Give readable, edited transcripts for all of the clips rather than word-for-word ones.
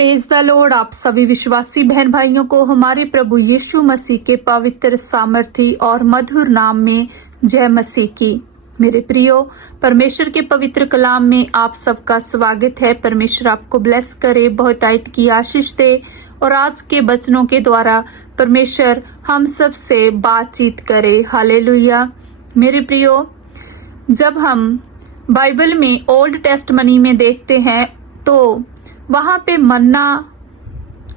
Praise the Lord. आप सभी विश्वासी बहन भाइयों को हमारे प्रभु यीशु मसीह के पवित्र सामर्थी और मधुर नाम में जय मसीह की। मेरे प्रियो, परमेश्वर के पवित्र कलाम में आप सबका स्वागत है। परमेश्वर आपको ब्लेस करे, बहुतायत की आशीष दे और आज के वचनों के द्वारा परमेश्वर हम सब से बातचीत करे। हालेलुया। मेरे प्रियो, जब हम बाइबल में ओल्ड टेस्टमनी में देखते हैं तो वहाँ पे मन्ना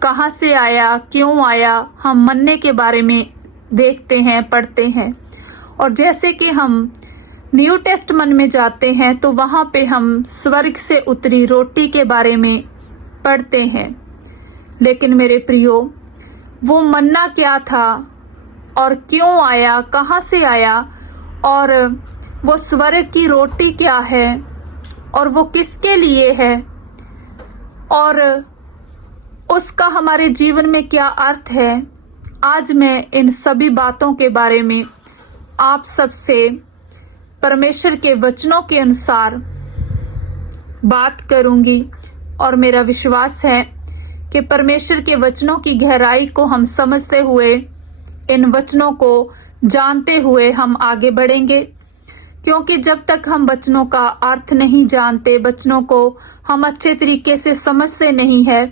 कहाँ से आया, क्यों आया, हम मन्ने के बारे में देखते हैं, पढ़ते हैं। और जैसे कि हम न्यू टेस्टमन में जाते हैं तो वहाँ पे हम स्वर्ग से उतरी रोटी के बारे में पढ़ते हैं। लेकिन मेरे प्रियो, वो मन्ना क्या था और क्यों आया, कहाँ से आया, और वो स्वर्ग की रोटी क्या है और वो किसके लिए है और उसका हमारे जीवन में क्या अर्थ है, आज मैं इन सभी बातों के बारे में आप सबसे परमेश्वर के वचनों के अनुसार बात करूंगी। और मेरा विश्वास है कि परमेश्वर के वचनों की गहराई को हम समझते हुए, इन वचनों को जानते हुए हम आगे बढ़ेंगे। क्योंकि जब तक हम वचनों का अर्थ नहीं जानते, वचनों को हम अच्छे तरीके से समझते नहीं है,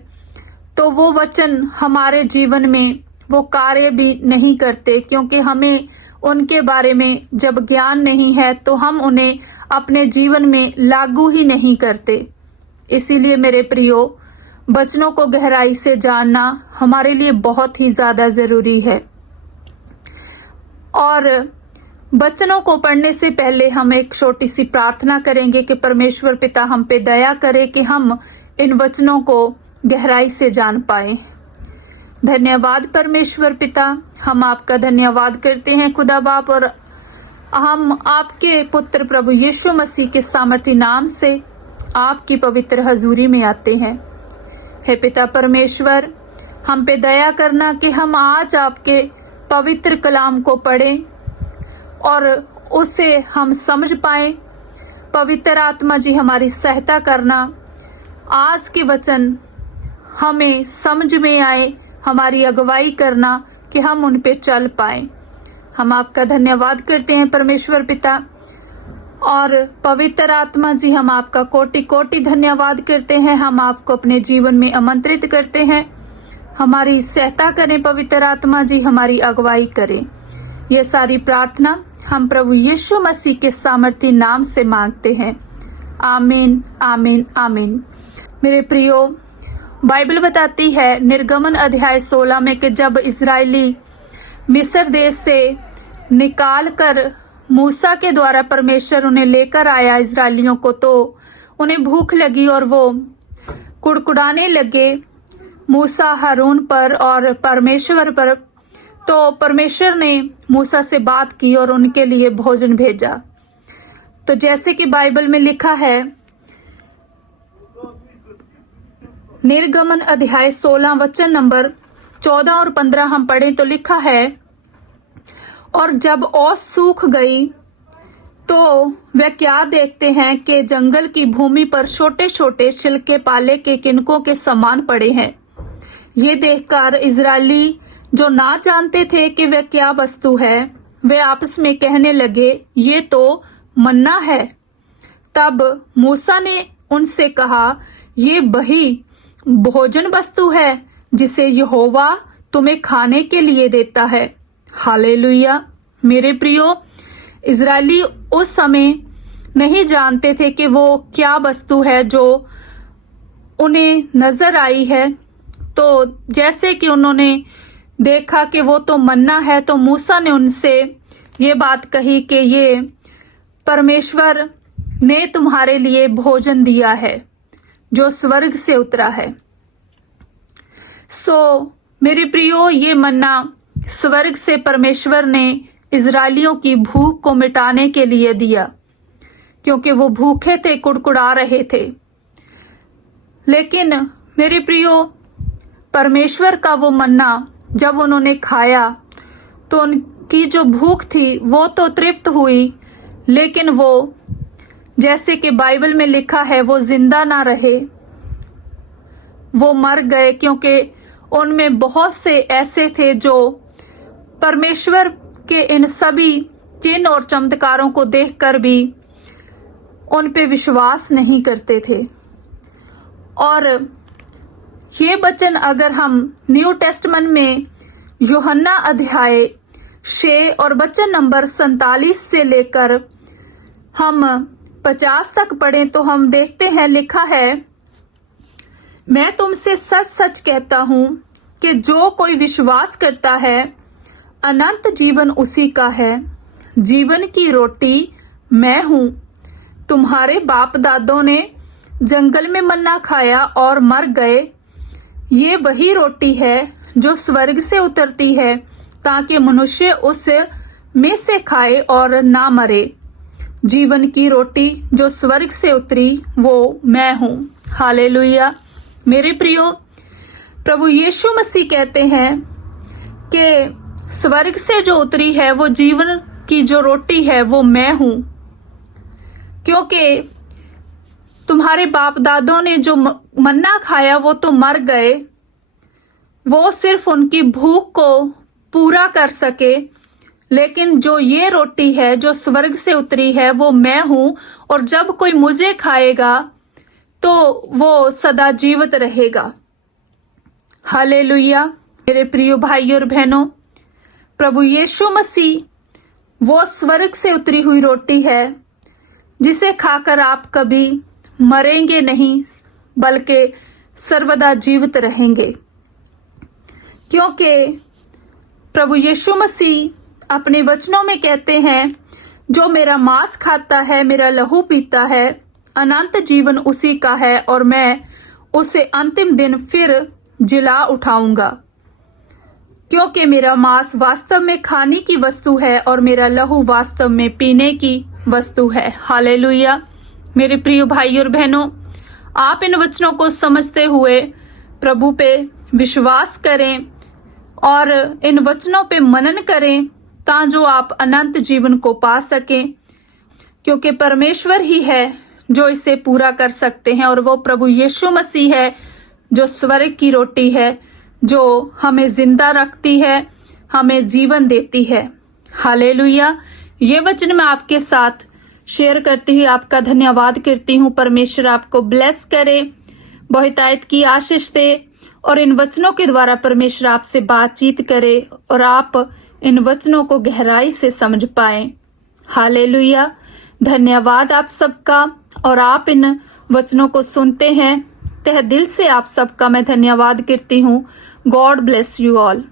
तो वो वचन हमारे जीवन में वो कार्य भी नहीं करते। क्योंकि हमें उनके बारे में जब ज्ञान नहीं है तो हम उन्हें अपने जीवन में लागू ही नहीं करते। इसीलिए मेरे प्रियो, वचनों को गहराई से जानना हमारे लिए बहुत ही ज्यादा जरूरी है। और वचनों को पढ़ने से पहले हम एक छोटी सी प्रार्थना करेंगे कि परमेश्वर पिता हम पे दया करे कि हम इन वचनों को गहराई से जान पाए। धन्यवाद परमेश्वर पिता, हम आपका धन्यवाद करते हैं खुदा बाप, और हम आपके पुत्र प्रभु यीशु मसीह के सामर्थी नाम से आपकी पवित्र हजूरी में आते हैं। हे पिता परमेश्वर, हम पे दया करना कि हम आज आपके पवित्र कलाम को पढ़ें और उसे हम समझ पाए। पवित्र आत्मा जी हमारी सहायता करना, आज के वचन हमें समझ में आए, हमारी अगुवाई करना कि हम उन पे चल पाए। हम आपका धन्यवाद करते हैं परमेश्वर पिता, और पवित्र आत्मा जी हम आपका कोटि कोटि धन्यवाद करते हैं। हम आपको अपने जीवन में आमंत्रित करते हैं, हमारी सहायता करें पवित्र आत्मा जी, हमारी अगुवाई करें। ये सारी प्रार्थना हम प्रभु यीशु मसीह के सामर्थी नाम से मांगते हैं। आमीन, आमीन, आमीन। मेरे प्रियो, बाइबल बताती है निर्गमन अध्याय 16 में कि जब इजरायली मिस्र देश से निकाल कर मूसा के द्वारा परमेश्वर उन्हें लेकर आया इजरायलियों को, तो उन्हें भूख लगी और वो कुड़कुड़ाने लगे मूसा, हारून पर और परमेश्वर पर। तो परमेश्वर ने मूसा से बात की और उनके लिए भोजन भेजा। तो जैसे कि बाइबल में लिखा है, निर्गमन अध्याय 16 वचन नंबर 14 और 15 हम पढ़ें तो लिखा है, और जब ओस सूख गई तो वे क्या देखते हैं कि जंगल की भूमि पर छोटे छोटे छिलके पाले के किनकों के समान पड़े हैं। ये देखकर इजरायली जो ना जानते थे कि वह क्या वस्तु है, वे आपस में कहने लगे, ये तो मन्ना है। तब मूसा ने उनसे कहा, ये वही भोजन वस्तु है जिसे यहोवा तुम्हें खाने के लिए देता है। हालेलुया। मेरे प्रियो, इजरायली उस समय नहीं जानते थे कि वो क्या वस्तु है जो उन्हें नजर आई है। तो जैसे कि उन्होंने देखा कि वो तो मन्ना है, तो मूसा ने उनसे ये बात कही कि ये परमेश्वर ने तुम्हारे लिए भोजन दिया है जो स्वर्ग से उतरा है। मेरे प्रियो, ये मन्ना स्वर्ग से परमेश्वर ने इजरायलियों की भूख को मिटाने के लिए दिया, क्योंकि वो भूखे थे, कुड़कुड़ा रहे थे। लेकिन मेरे प्रियो, परमेश्वर का वो मन्ना जब उन्होंने खाया तो उनकी जो भूख थी वो तो तृप्त हुई, लेकिन वो जैसे कि बाइबल में लिखा है वो जिंदा ना रहे, वो मर गए, क्योंकि उनमें बहुत से ऐसे थे जो परमेश्वर के इन सभी चिन्ह और चमत्कारों को देखकर भी उन पे विश्वास नहीं करते थे। और ये वचन अगर हम न्यू टेस्टमेंट में यूहन्ना अध्याय 6 और वचन नंबर 47 से लेकर हम 50 तक पढ़ें तो हम देखते हैं, लिखा है, मैं तुमसे सच सच कहता हूं कि जो कोई विश्वास करता है अनंत जीवन उसी का है। जीवन की रोटी मैं हूं। तुम्हारे बाप दादों ने जंगल में मन्ना खाया और मर गए। ये वही रोटी है जो स्वर्ग से उतरती है, ताकि मनुष्य उस में से खाए और ना मरे। जीवन की रोटी जो स्वर्ग से उतरी वो मैं हूं। हालेलुया। मेरे प्रियो, प्रभु यीशु मसीह कहते हैं कि स्वर्ग से जो उतरी है वो जीवन की जो रोटी है वो मैं हूं। क्योंकि तुम्हारे बाप दादों ने जो मन्ना खाया वो तो मर गए, वो सिर्फ उनकी भूख को पूरा कर सके, लेकिन जो ये रोटी है जो स्वर्ग से उतरी है वो मैं हूं, और जब कोई मुझे खाएगा तो वो सदा जीवित रहेगा। हालेलुया। मेरे प्रिय भाइयों और बहनों, प्रभु यीशु मसीह वो स्वर्ग से उतरी हुई रोटी है जिसे खाकर आप कभी मरेंगे नहीं, बल्कि सर्वदा जीवित रहेंगे। क्योंकि प्रभु यीशु मसीह अपने वचनों में कहते हैं, जो मेरा मांस खाता है, मेरा लहू पीता है, अनंत जीवन उसी का है और मैं उसे अंतिम दिन फिर जिला उठाऊंगा। क्योंकि मेरा मांस वास्तव में खाने की वस्तु है और मेरा लहू वास्तव में पीने की वस्तु है। हालेलुया। मेरे प्रिय भाई और बहनों, आप इन वचनों को समझते हुए प्रभु पे विश्वास करें और इन वचनों पे मनन करें, ताकि आप अनंत जीवन को पा सकें। क्योंकि परमेश्वर ही है जो इसे पूरा कर सकते हैं, और वो प्रभु यीशु मसीह है जो स्वर्ग की रोटी है, जो हमें जिंदा रखती है, हमें जीवन देती है। हालेलुया। ये वचन मैं आपके साथ शेयर करती हुई आपका धन्यवाद करती हूँ। परमेश्वर आपको ब्लेस करे, बहुतायत की आशीष दे, और इन वचनों के द्वारा परमेश्वर आपसे बातचीत करे और आप इन वचनों को गहराई से समझ पाए। हालेलुया। धन्यवाद आप सबका, और आप इन वचनों को सुनते हैं, तहे दिल से आप सबका मैं धन्यवाद करती हूँ। God bless you all.